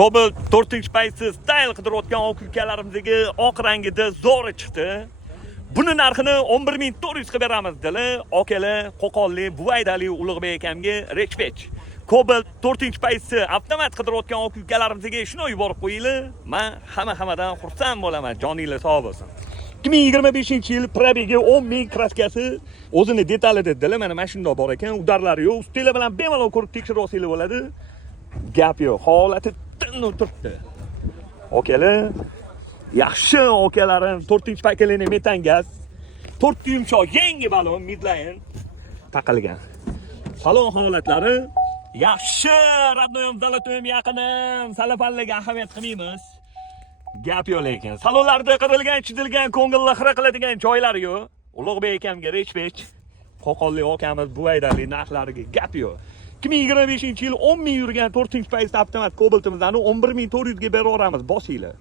Cobalt 4-paysi style qidirayotgan oq ukalarimizdagi oq rangida zo'ri chiqdi. Buni narxini 11400 qilib beramiz dedi. Okalar, Qo'qonli, Buvaydali Ulug'bek akamga respekt. Cobalt 4-paysi avtomat qidirayotgan oq ukalarimizga shuni yuborib qo'yinglar. Men hammadan xursand bo'laman. Joninglar sog' bo'lsin. 2025-yil probegi 10.000 kraskasi o'zini detali dedilar. Mana mashinada bor ekan, udarlari yo'q. Ustinglar bilan bemalol ko'rib tekshirib olsanglar bo'ladi. Gap yo'q. Holati tinib turibdi. Okalar, yaxshi okalarim 4-pakalini metan gaz. 4 yumshoq yangi balon midline taqilgan. Salon holatlari yaxshi. Radnoyam Zalotoyam yaqinim. Salafanlarga ahamiyat qilmaymiz. Gap yo'q lekin. Salonlarda qirilgan, chizilgan, ko'ngilni xira qiladigan joylar yo'q. Ulug'bek akamga respekt. Qo'qonli akamiz Buvaydali narxlariga gap yo'q. 2025-yil 10.000 yurgan 4-paysi avtomat Cobaltimizni 11.400 ga beraveramiz. Bosinglar.